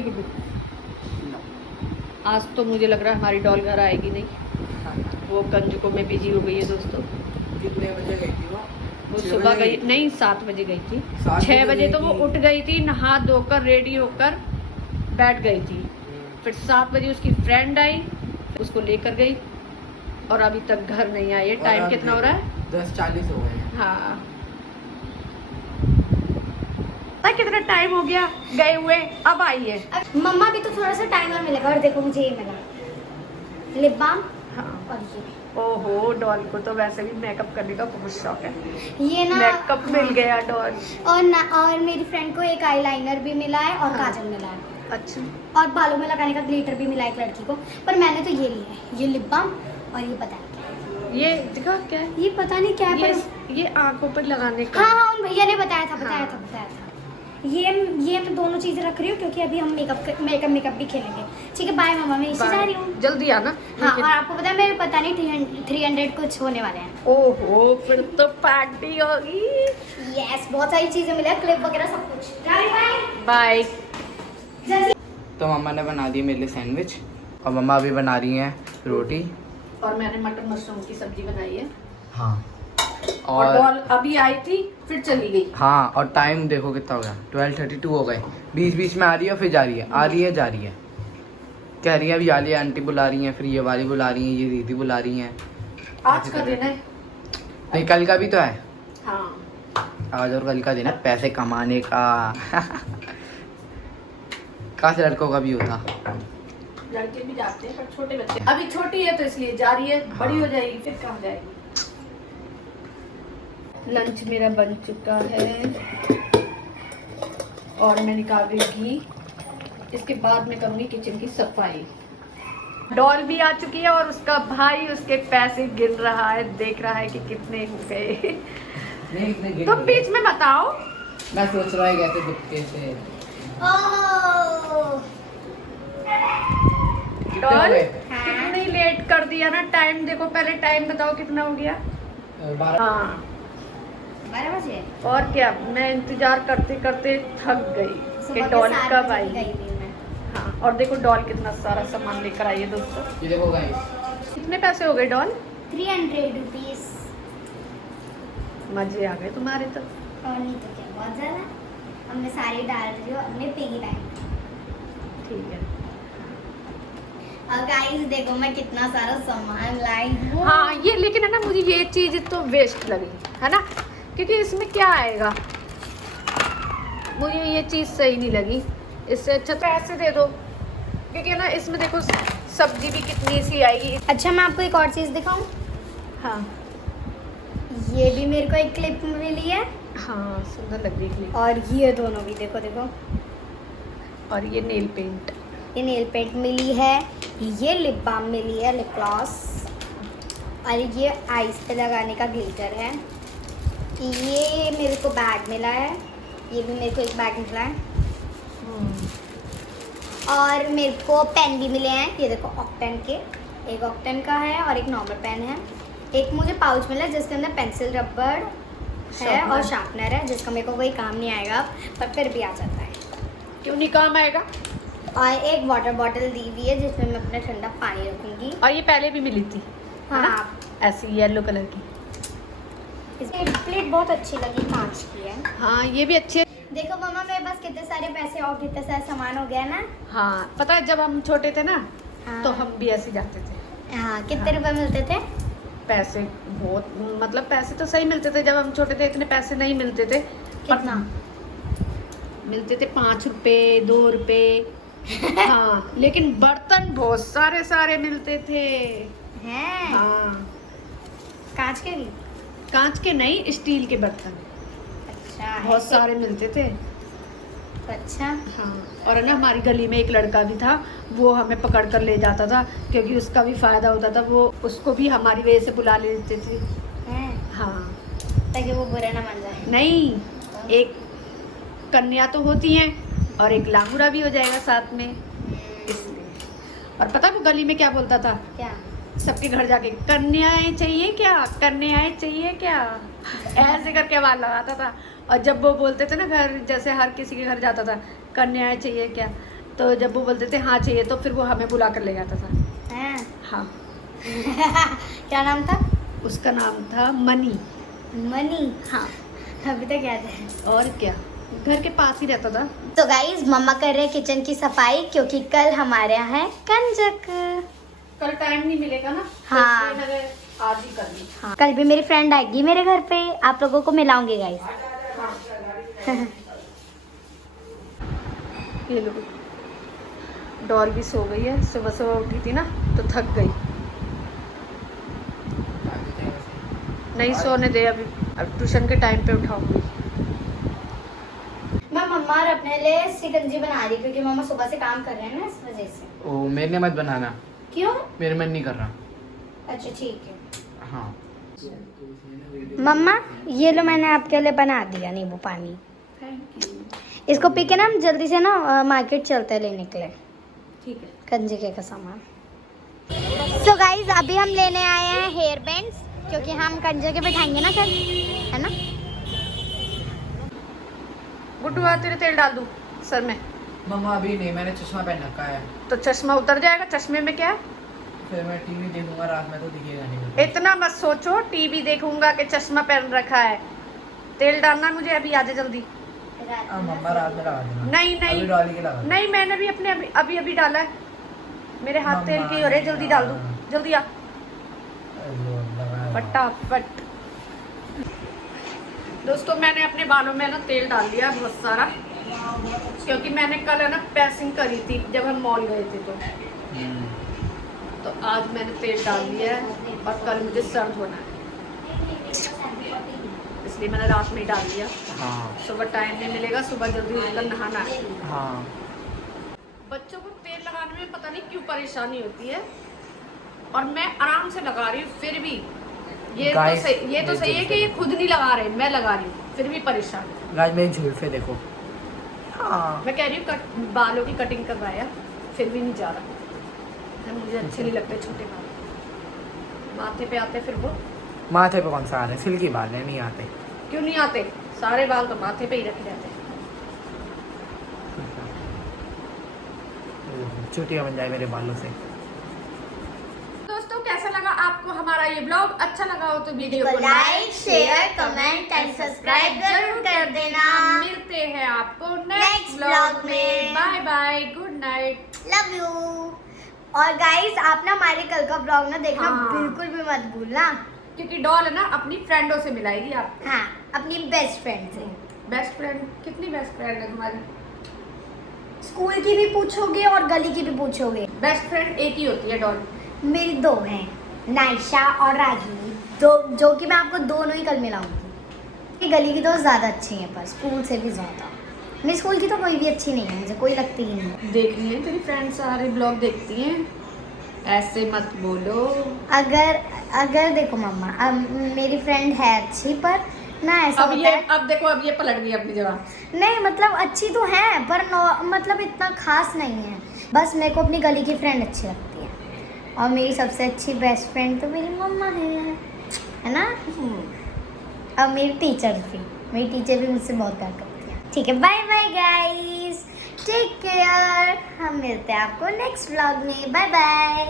गुड्डू, आज तो मुझे लग रहा है हमारी डॉल घर आएगी नहीं। वो कंजकों में बिजी हो गई है दोस्तों। कितने बजे गई थी वो सुबह गई नहीं, 7 बजे गई थी। 6 बजे तो वो उठ गई थी, नहा धोकर रेडी होकर बैठ गई थी। फिर 7 बजे उसकी फ्रेंड आई, उसको लेकर गई और अभी तक घर नहीं आई है। टाइम कितना हो रहा है? 10:40 हो गए। हाँ, कितना टाइम हो गया गए हुए, अब आई है। मम्मा भी तो थोड़ा सा टाइम और मिलेगा। और देखो मुझे ये मिला लिप बाम। हाँ। और ये ओहो, डॉल को तो वैसे भी मेकअप करने का बहुत शौक है। ये ना मेकअप मिल गया डॉल। और मेरी फ्रेंड को एक आईलाइनर भी मिला है और काजल मिला है। अच्छा, और बालों में लगाने का ग्लिटर भी मिला है एक लड़की को। पर मैंने तो ये लिया है, ये लिप बाम। और ये पता नहीं क्या है, ये दिखा क्या है? ये पता नहीं क्या है। ये आंखों पर लगाने का। हाँ, उन भैया ने बताया था। हाँ। ये मैं दोनों चीजें रख रही हूँ क्योंकि अभी हम मेकअप भी खेलेंगे। ठीक है, बाय मम्मा, मैं नीचे जा रही हूँ। जल्दी आना। हाँ, और आपको पता है मेरे पता नहीं 300 कुछ होने वाले हैं। ओहो, फिर तो पार्टी होगी। यस, बहुत सारी चीजें मिला है, क्लिप वगैरह सब कुछ। Bye bye. जल्दी। तो मम्मा ने बना दी मेरे लिए सैंडविच और मम्मा अभी बना रही हैं रोटी। और मैंने मटर मशरूम की सब्जी बनाई है। हाँ, और डॉल अभी आई थी, फिर चली गई। हाँ, और टाइम देखो कितना हो गया, 12:32 हो गए। बीच में आ रही है, फिर जा रही है, आ रही है, जा रही है। कह रही है अभी आ रही है, आंटी बुला रही हैं, फिर ये वाली बुला रही हैं, ये दीदी बुला रही हैं। आज का दिन है। नहीं, कल का भी तो है। हाँ, आज और कल का दिन है पैसे कमाने का। काश लड़कों का भी होता। लड़के भी जाते हैं पर छोटे बच्चे, अभी छोटी है तो इसलिए जा रही है। बड़ी हो जाएगी फिर कहाँ जाएगी। लंच मेरा बन चुका है और मैं निकाल रही हूँ घी। इसके बाद मैं करूँगी किचन की सफाई। डॉल भी आ चुकी है और उसका भाई उसके पैसे गिन रहा है, देख रहा है कि कितने हो गए। तुम बीच में बताओ। मैं सोच रहा है कैसे दुखते से। डॉल कितनी लेट कर दिया ना। टाइम देखो, पहले टाइम बताओ कितना हो गया। 12। हाँ, 12 बजे। और क्या, मैं इंतजार करते करते थक गई कि डॉल कब आई। हाँ, और देखो डॉल कितना सारा सामान लेकर आई है दोस्तों। ये देखो गाइस, कितने पैसे हो गए डॉल? 300 रुपीज। मजे आ गए तुम्हारे तो। और नहीं तो क्या, बहुत ज्यादा। अब मैं सारे डाल रही हूँ अपने पिगी बैंक। ठीक है। और गाइस देखो मैं कितना सारा सामान लाई हूँ। हाँ, ये लेकिन है ना, मुझे ये चीज तो वेस्ट लगी है ना, क्योंकि इसमें क्या आएगा। मुझे ये चीज सही नहीं लगी। इससे अच्छा पैसे दे दो, क्योंकि ना इसमें देखो सब्जी भी कितनी सी आएगी। अच्छा, मैं आपको एक और चीज दिखाऊं। हाँ ये भी मेरे को एक क्लिप मिली है। हाँ, सुंदर लग रही है। और ये दोनों भी देखो। और ये नेल पेंट, ये नेल पेंट मिली है। ये लिप बाम मिली है, लिप ग्लॉस। और ये आईज पे लगाने का ग्लिटर है। ये मेरे को बैग मिला है। ये भी मेरे को एक बैग मिला है। और मेरे को पेन भी मिले हैं। ये देखो ऑक्टेन के, एक ऑक्टेन का है और एक नॉर्मल पेन है। एक मुझे पाउच मिला जिसके अंदर पेंसिल, रबड़ है और शार्पनर है, जिसका मेरे को कोई काम नहीं आएगा पर फिर भी आ जाता है। क्यों नहीं काम आएगा। और एक वाटर बॉटल दी हुई है जिसमें मैं अपना ठंडा पानी रखूंगी। और ये पहले भी मिली थी। हाँ, ऐसी येलो कलर की। इसकी प्लेट बहुत अच्छी लगी, कांच की है। हाँ, ये भी अच्छी है। देखो मम्मा, मेरे पास कितने सारे पैसे और कितने सारे सामान हो गया ना। हाँ, पता है जब हम छोटे थे ना, हाँ। तो हम भी ऐसे जाते थे। हाँ, कितने रुपए मिलते थे? पैसे बहुत, मतलब पैसे तो सही मिलते थे जब हम छोटे थे। इतने पैसे नहीं मिलते थे। कितना? मिलते थे 5 रुपए, 2 रुपए। हाँ, लेकिन बर्तन बहुत सारे सारे मिलते थे। हैं? हाँ, कांच के भी? कांच के नहीं, स्टील के बर्तन अच्छा, बहुत ऐसे? सारे मिलते थे। अच्छा। हाँ, और है ना, हमारी गली में एक लड़का भी था, वो हमें पकड़ कर ले जाता था क्योंकि उसका भी फायदा होता था। वो उसको भी हमारी वजह से बुला लेते थे। हैं? हाँ, ताकि वो बुरा ना मान जाए। नहीं, एक कन्या तो होती हैं और एक लांगुरा भी हो जाएगा साथ में, इसलिए। और पता है वो गली में क्या बोलता था? क्या? सबके घर जाके, कन्याएं चाहिए क्या, कन्याएं चाहिए क्या, ऐसे करके आवाज लगाता था। और जब वो बोलते थे ना घर, जैसे हर किसी के घर जाता था, कन्याएं चाहिए क्या, तो जब वो बोलते थे हाँ चाहिए तो फिर वो हमें बुला कर ले जाता था। हैं? हाँ। क्या नाम था? उसका नाम था मनी। मनी। हाँ। अभी तक याद है। और क्या, घर के पास ही रहता था। तो गाइज मम्मा कर रहे हैं किचन की सफाई क्योंकि कल हमारे यहाँ है कंजक। कल टाइम नहीं मिलेगा ना। हाँ। तो इसलिए मैंने आज ही कर ली। हाँ, कल भी मेरी फ्रेंड आएगी मेरे घर पे, आप लोगों को मिलाऊंगी गाइज। ये लो, डॉल भी सो गई है। सुबह सुबह उठी थी ना तो थक गई। नहीं सोने दे अभी, अब ट्यूशन के टाइम पे उठाऊंगी। मैं मम्मा और अपने लिए शिकंजी बना रही क्योंकि मम्मा सुबह से काम कर रहे हैं ना, इस वजह से। ओ मेरे मत बनाना, क्यों? मेरे मन नहीं कर रहा। अच्छा ठीक है। हाँ मम्मा ये लो मैंने आपके लिए बना दिया नींबू पानी। Thank you. इसको पी के ना हम जल्दी से ना मार्केट चलते हैं लेने के लिए ठीक है। कंजके का सामान। सो गाइज अभी हम लेने आए हैं हेयर बैंड्स क्योंकि हम कंजके बिठाएंगे ना कल, है ना। गुड्डू आ तेरे तेल डाल दूँ सर में? मम्मा अभी नहीं, मैंने चश्मा पहन रखा है। तो चश्मा उतर जाएगा। चश्मे में क्या है? फिर मैं टीवी देखूंगा रात में तो दिखेगा नहीं मुझे। इतना मत सोचो टीवी देखूंगा कि चश्मा पहन रखा है। तेल डालना मुझे अभी, आजा जल्दी। मम्मा रात में लगा देना। नहीं नहीं अभी डाल के लगा देना। नहीं, मैंने भी अपने अभी अभी डाला है। मेरे हाथ तेल की हो रहे, जल्दी डाल दूं। जल्दी आ फटाफट। दोस्तों मैंने अपने बालों में ना तेल डाल दिया बहुत सारा, क्योंकि मैंने कल है ना पैसिंग करी थी जब हम मॉल गए थे तो आज मैंने तेल डाल दिया है और कल मुझे सर्द होना है, इसलिए मैंने रात में ही डाल दिया। हाँ सुबह टाइम नहीं मिलेगा, सुबह जल्दी उठकर नहाना है। हाँ। बच्चों को तेल लगाने में पता नहीं क्यों परेशानी होती है, और मैं आराम से लगा रही हूँ फिर भी ये तो सही है कि ये खुद नहीं लगा रहे, मैं लगा रही हूँ फिर भी परेशान। गाइस मेरी जुल्फे देखो। हाँ मैं कह रही हूँ बालों की कटिंग करवाया फिर भी नहीं जा रहा, मुझे अच्छे नहीं लगते छोटे बाल। माथे पे आते फिर वो। माथे पे कौन सा आ रहे हैं, सिल्की बाल है, नहीं आते। क्यों नहीं आते? सारे बाल तो माथे पे ही रखे रहते हैं। चुटिया बन जाए मेरे बालों से। दोस्तों कैसा लगा आपको हमारा ये ब्लॉग? अच्छा लगा हो तो वीडियो को like share comment and subscribe जरूर कर देना। मिलते हैं आपको Next नेक्स्ट vlog ब्लॉग में। में। Bye bye, good night. Love you. और गाइस आप ना हमारे कल का ब्लॉग ना देखना हाँ। बिल्कुल भी मत भूलना, क्योंकि डॉल है ना अपनी फ्रेंडों से मिलाएगी आप। हाँ अपनी बेस्ट फ्रेंड से। Best friend? कितनी बेस्ट फ्रेंड है तुम्हारी? स्कूल की भी पूछोगे और गली की भी पूछोगे। बेस्ट फ्रेंड एक ही होती है डॉल। मेरी दो हैं, नाइशा और रागिनी, दो जो कि मैं आपको दोनों ही कल मिलाऊंगी। गली की दोस्त ज़्यादा अच्छी हैं पर स्कूल से भी ज़्यादा। मेरी स्कूल की तो कोई भी अच्छी नहीं है, मुझे कोई लगती ही नहीं। देख रही है तेरी फ्रेंड सारे ब्लॉग देखती हैं, ऐसे मत बोलो। अगर देखो मम्मा, अब मेरी फ्रेंड है अच्छी पर ना ऐसा अब होता ये है। अब देखो, अब ये पलट गई अपनी जगह। नहीं मतलब अच्छी तो है पर मतलब इतना खास नहीं है। बस मेरे को अपनी गली की फ्रेंड अच्छी लगती है, और मेरी सबसे अच्छी बेस्ट फ्रेंड तो मेरी मम्मा है ना। और मेरी टीचर भी मुझसे बहुत प्यार करती है। ठीक है, bye bye guys, take care. हम मिलते हैं आपको नेक्स्ट व्लॉग में। Bye bye.